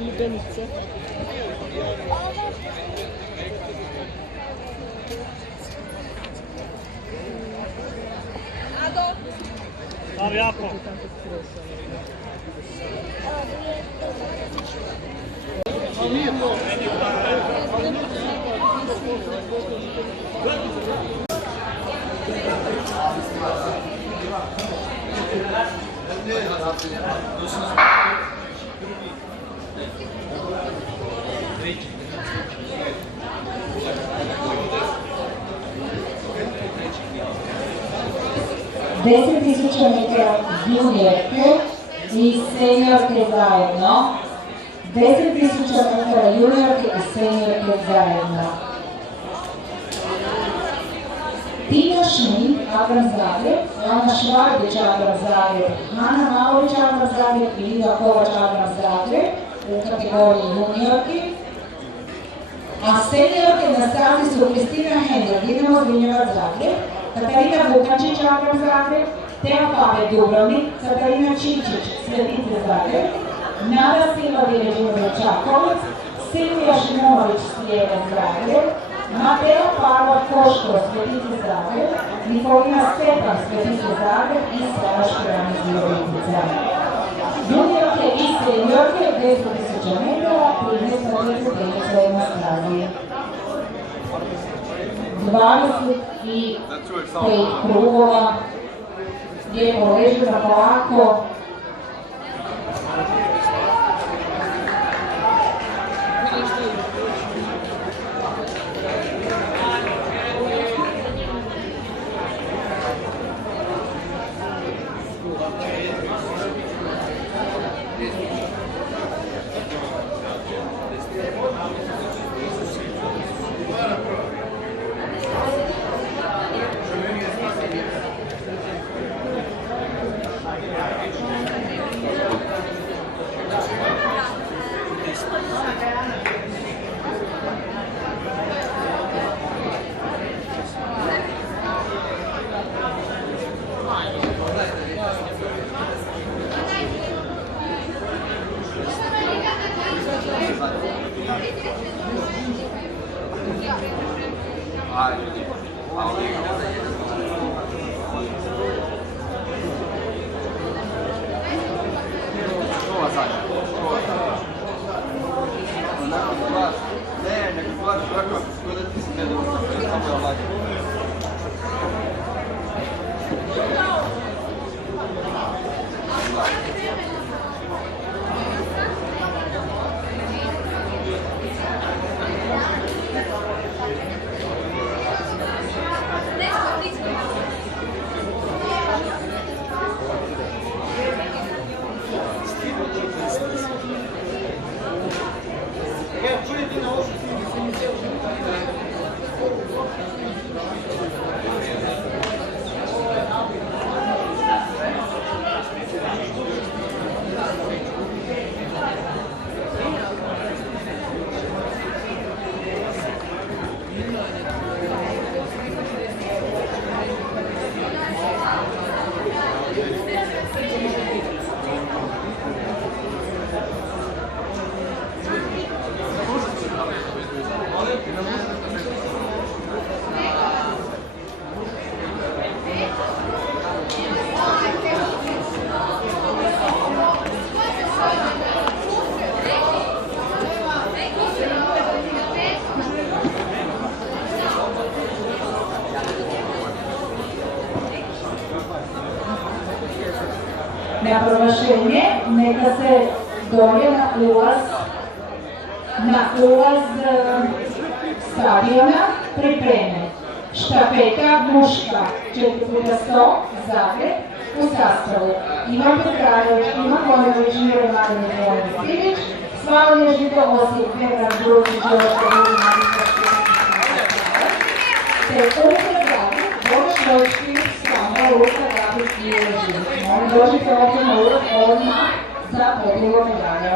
Lubenice. Stavi jako. Nije to. Deset tisuća metara juniorke i seniorke zajedno. 10.000 metara juniorke i seniorke zajedno. Tina Šmin, Abram Zagreb, Ana Švarbić, Abram Zagreb, Hanna Malović, Abram Zagreb i Lida Kovač, Abram Zagreb u kategoriji juniorki. A seniorke na stazi su Kristina Hendel, Dinamo Zrinjevac Zagreb, Katarina Vukančić, Abram Zagreb, Teja Pavel Dubrovnik, Katarina Čičić, Svetice Zagreb, Nada Silva Direžina Čakovac, Silvija Šimović, Slijevan Zagreb, Mateo Parva Koško, Svetice Zagreb, Nikolina Stepan, Svetice Zagreb i Sava Škranić, Virovitica. Juniorke i seniorke 10.000 metara, 13.30 na stazi. 25 krugova, lijepo ležimo polako. Na proglašenje neka se dolje na ulaz stadiona pripreme. Štafeta muška 4x100 Zagreb u sastavu Ivan Petrajović, Ivan Konović, Miro Marinić, Vojan Stilić, Slavonija Žito, Osijek, Vegan, Gručić, Joško, Rudina, te Ultra Zagreb, Boš Ločki, Samo, Luka, Gabis i Uležin. Molim, dođite ovdje na ulaz odmah za podijelo medalja.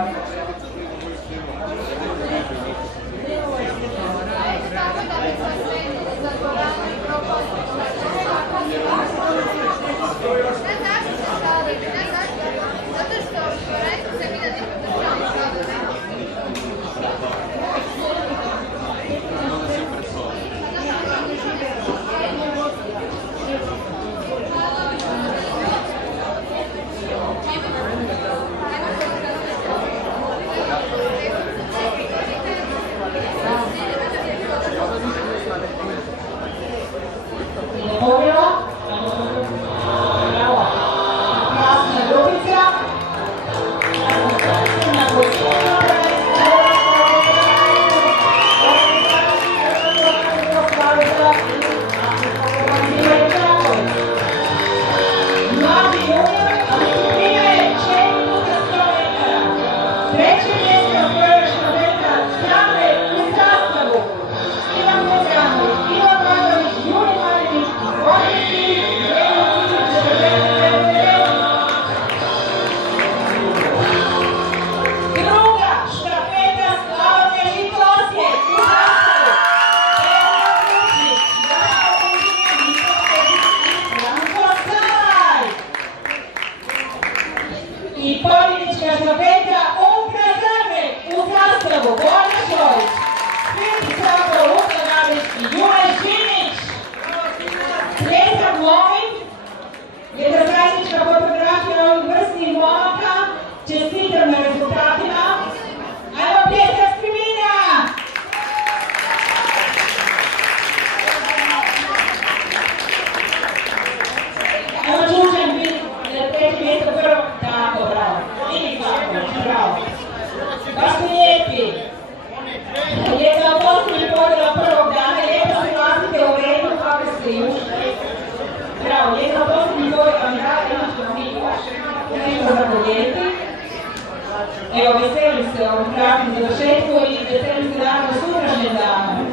jedan od posljednjih ovih kandidata imat ćemo mi još nešto za podijeliti. Evo, veselim se ovom kratkom završetku i veselim se naravno sutrašnjem danu.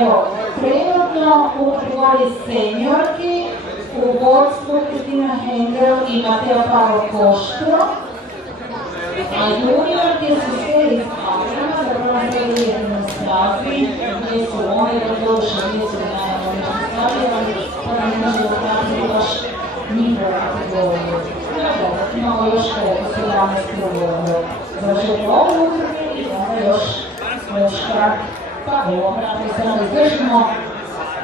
Evo, trenutno u kategoriji seniorki u u vodstvu Kristina Hendel i Mateo Paolo Koštro, a juniorke su sve iz Agrama, dobro nas je jedino stavi, gdje su one doduše, gdje su najboljišće stavljeni, pa nam ne može dokazati baš njihova kategoriju. Imamo još 17 krugova. Završite ovu utrke i onda još muška. Pa evo, vrati se nam izdržimo.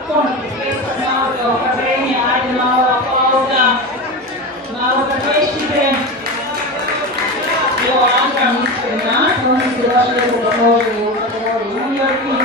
Konekti svijesta malo ohrabrenja, ajde malo aplauza. Malo zaklešćite. Evo, Andra ispred nas, oni se baš lijepo posložili u kategoriji juniorki.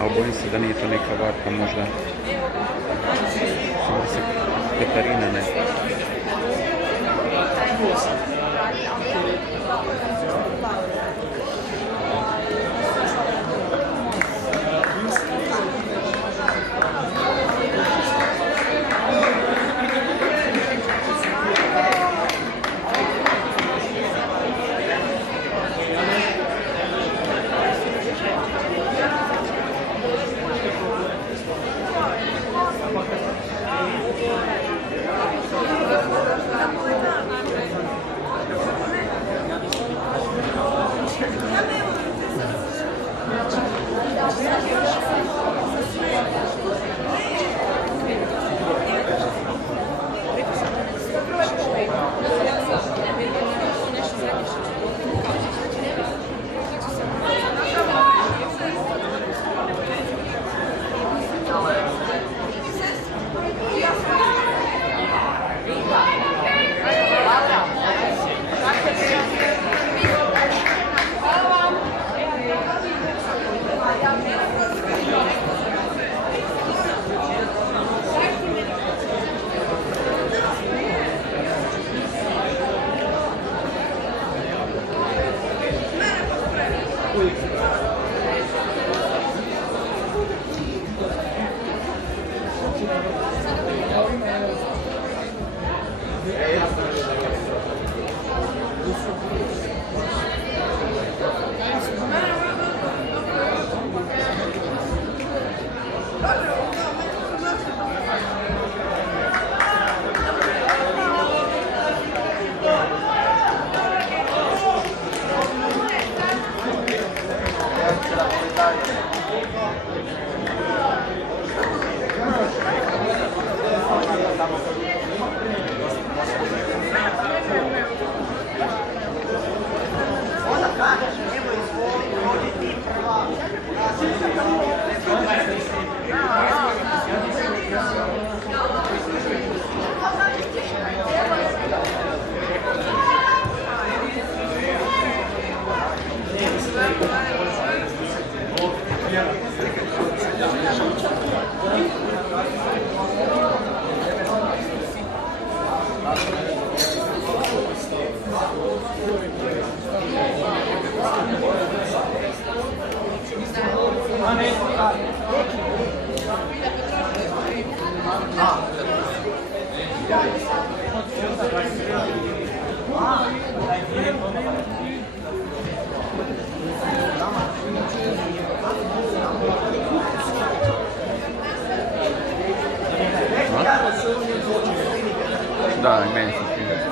ali bojim se da nije to neka varka možda. Samo se Katarina ne zna. Da, i meni se sviđa.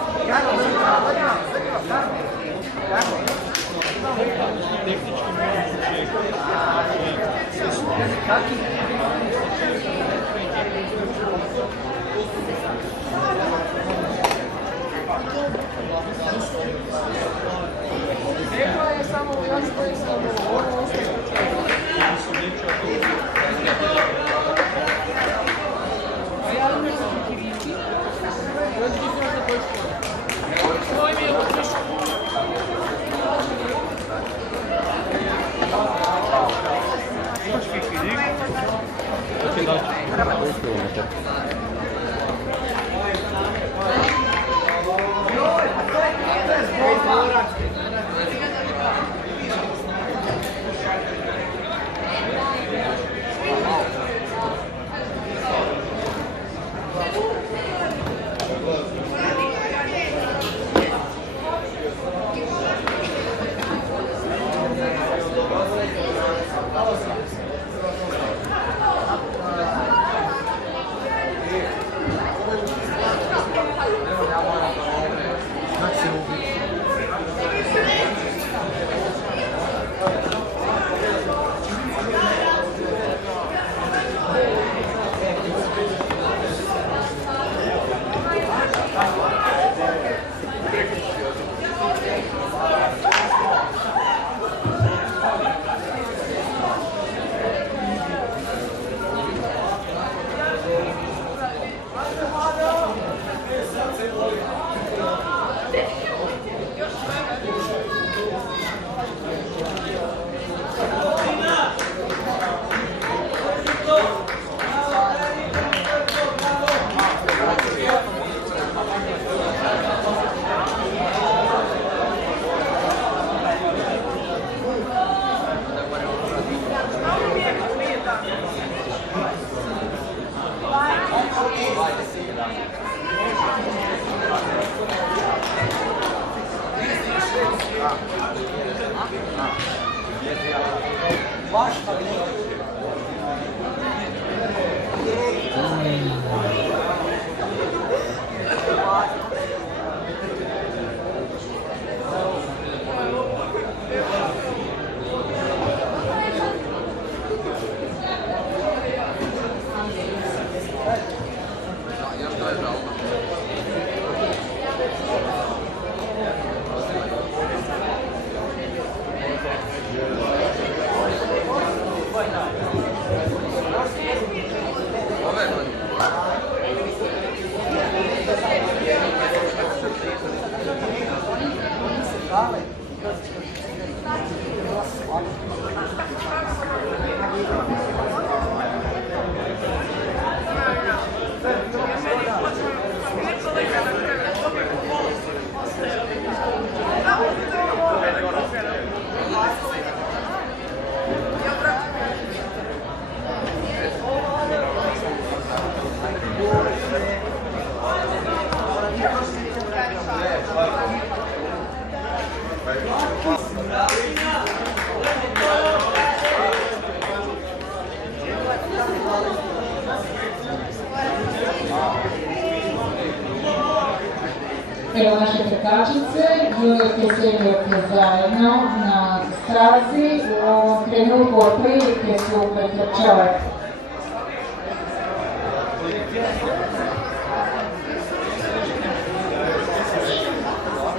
Evo naše trkačice, juniorke i seniorke zajedno na stazi. U ovom trenutku otprilike su pretrčale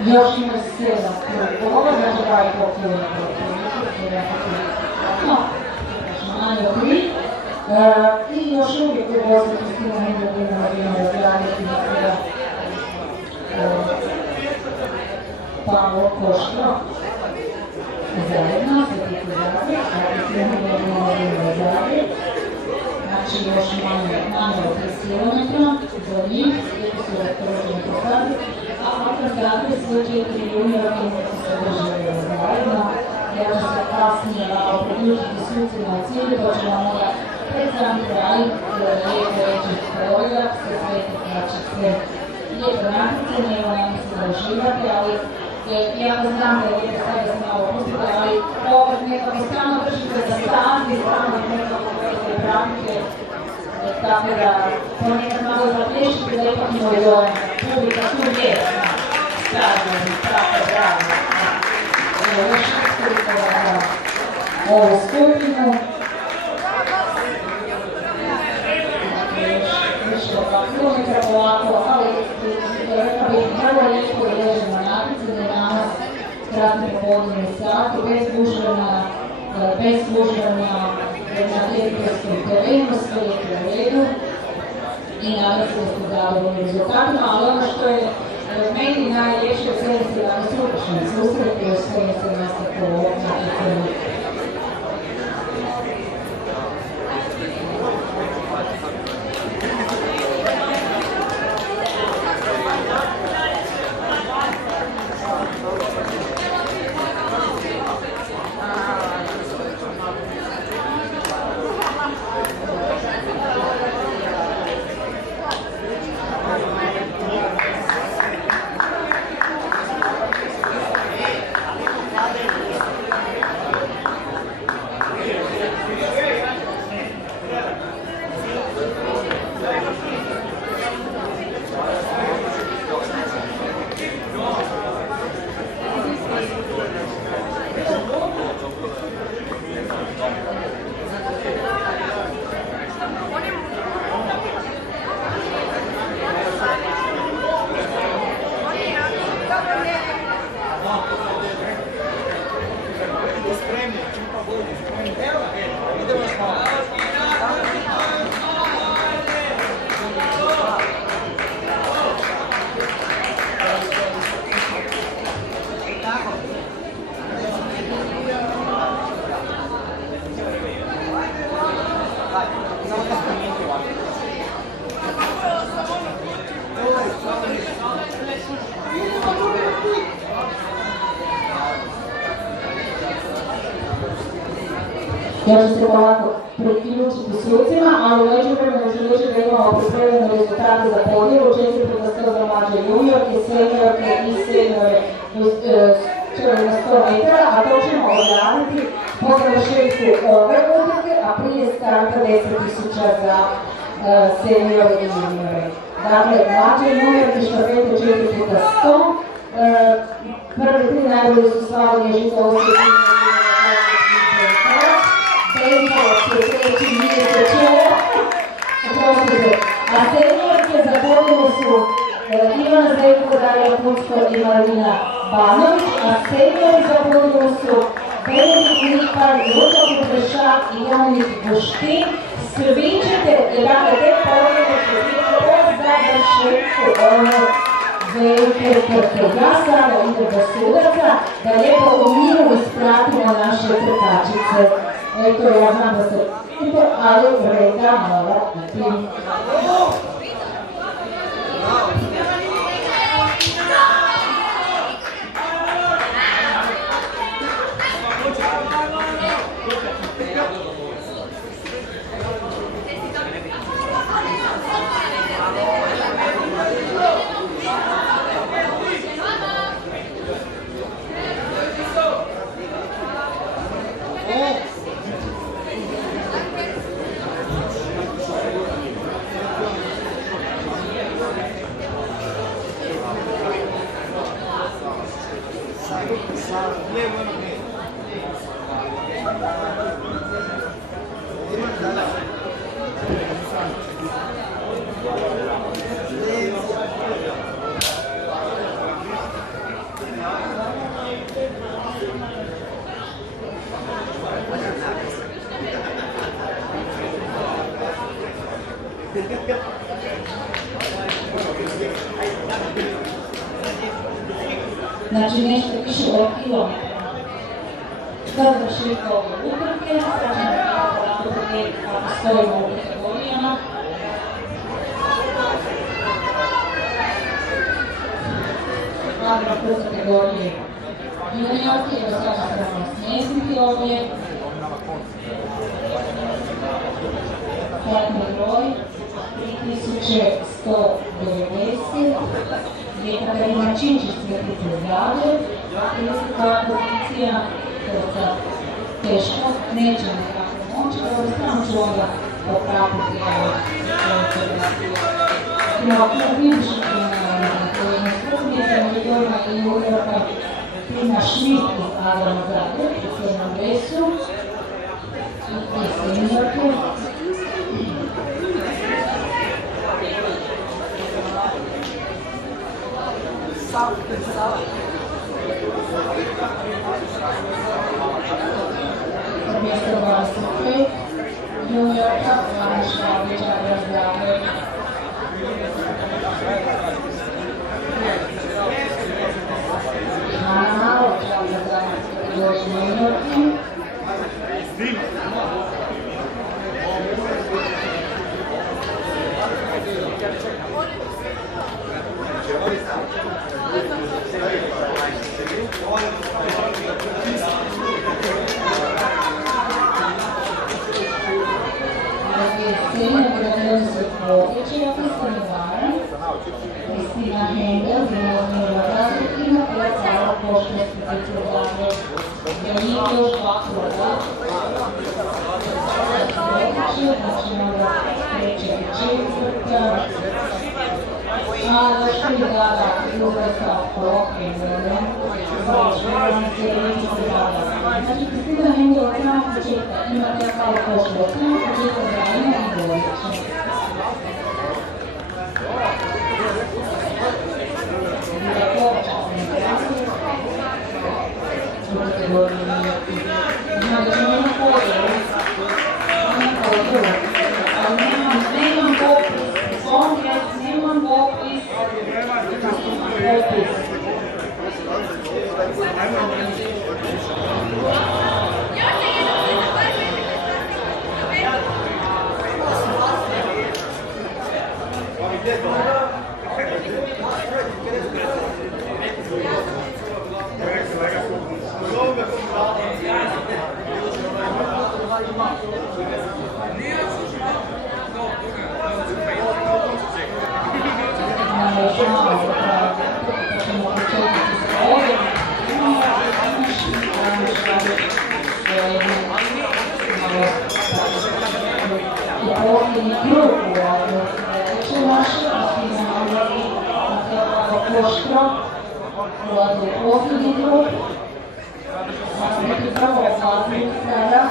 još ima 7 krugova, znači 2,5 km. No, manje od 3. I još uvijek je dosta Kristina Hidrogina razgraditi na Pavlo Koštro zajedno, Sveticu Zagreb, Kristina Hidrogina Zagreb. Znači još manje od 3 km za njih, slijepo su raspoređeni po stazi, a Akra Zagreb sve 4 juniorke su se držali zajedno. Ja ću se kasnije malo priključiti sucima u cilju, to ćemo onda pred sam kraj lijepo reći polja, se sveti, znači sve lijepo natjecanje, evo ne mislim da uživate, ali iako znam da je lijepo sada se malo pustite, ali ovo nekako stalno držite za stazi, stalno nekako velike pratite, tako da ponekad malo zaplješite da ipak imaju dojam, publika tu je, stazi, tako bravo. Evo još iskoristite ovu skupinu. Više ovako kilometra polako, ali rekla bih vrlo lijepo i ležemo natjecanje danas, kratni popodnevni sati, bez gužvanja na prijateljskom terenu, sve je u redu i nadam se da ste zadovoljni rezultatima, ali ono što je meni najljepše u svemu se danas ulični susreti i u svemu se nastavku ovog natjecanja. Ja ću se ovako priključiti sucima, ali u međuvremenu ću reći da imamo pripremljene rezultate za podjelu, 4x100 za mlađe juniorke, seniorke i seniore na 100 metara, a to ćemo odraditi po završetku ove utrke, a prije starta 10.000 za seniore i juniore. Dakle, mlađe juniorke štafete 4x100, prve tri najbolje su Slavonija, Žita, Osijek, Benkovac je treći, nije počeo, a seniorke za pobjedu su Ivana Zdenko, Darija Pucko i Marina Banović, a seniori za pobjedu su Benedikt Lipar, Luka Kutrešak i Dominik Buštin. Svi ćete, jer dakle te pobjede će biti po završetku ove velike trke. Ja sada idem do sudaca da lijepo u miru ispratimo naše trkačice. Eto, ja znam da se vidite, ali reda mora biti. Znači nešto više od kilometra. Završite ove utrke, sad ćemo kako pogledati kako stojimo u kategorijama. Glavno u kategoriji juniorke, evo sad ćemo smjestiti ovdje. Platni broj 3190. Je Katarina Činčić Svjetice Zagreb, isto pozicija, to je teško, neće nekako moći, dobro, samo ću onda popraviti ima bivših koji ne skupnije se međugodima i juniorka Tina Šmit iz Agrama Zagreb, u cijelom vesu, i seniorke. Mjesto 25, juniorka, Ana Švabić, Agrar Zagreb. Ana Malović, Agrar Zagreb, kategorija juniorki. Kristina Hendel, Zimozmira Razlitina, Predzala Pošta Spiticu Zagreb, Janikoš Bakroda, znači onda treća i četvrta, a došli dada Ljubaska Pokrenjene, znači Kristina Hendel od samog početka ima Predzala Pošta, od samog početka da ima i dvojeće. ulazi u posljednji krug. Mora biti prvo opasnik sada.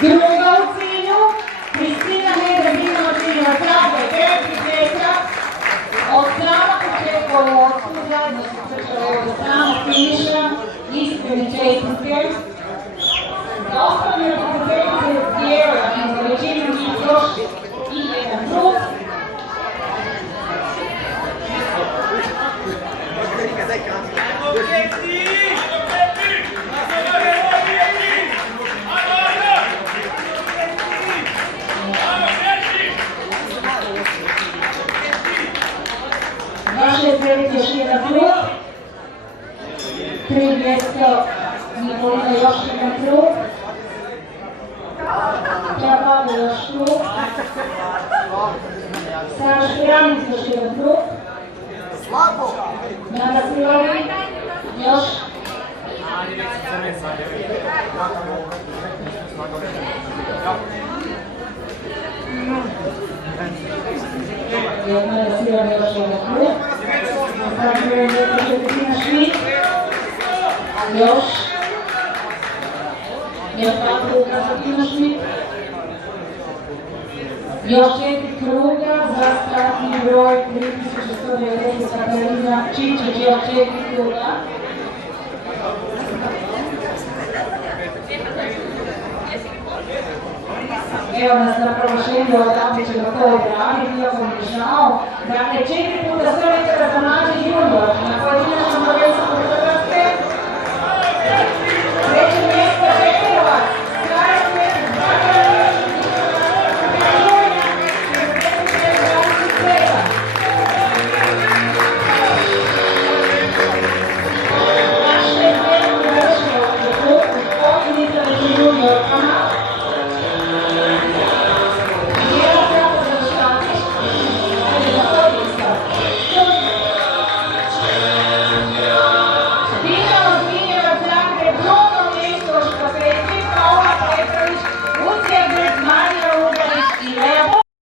Druga u cilju, Kristina Heda-Binovićeva traga je 9 metra. Od samog početka u odsku, zajedno su trčali do samog finiša, iskreni čestitke. Za ostale reprezentacije dijela i za većinu njih još i jedan krug. Vaše je srediti još jedan krug. 3 Nikolina još jedan krug. Trebalo još krug. Sara Špiranic još jedan krug. Nada Silovi još. Nada Silovi još jedan krug. Sada je Katarina Šmit. Još. Još 2 kruga Katarina Šmit. Još 4 kruga za startni broj 3190 Katarina Čičić, još 4 kruga. Evo nas na proglašenju odavde ćemo to odraditi, iako mi je žao. Dakle, 4 puta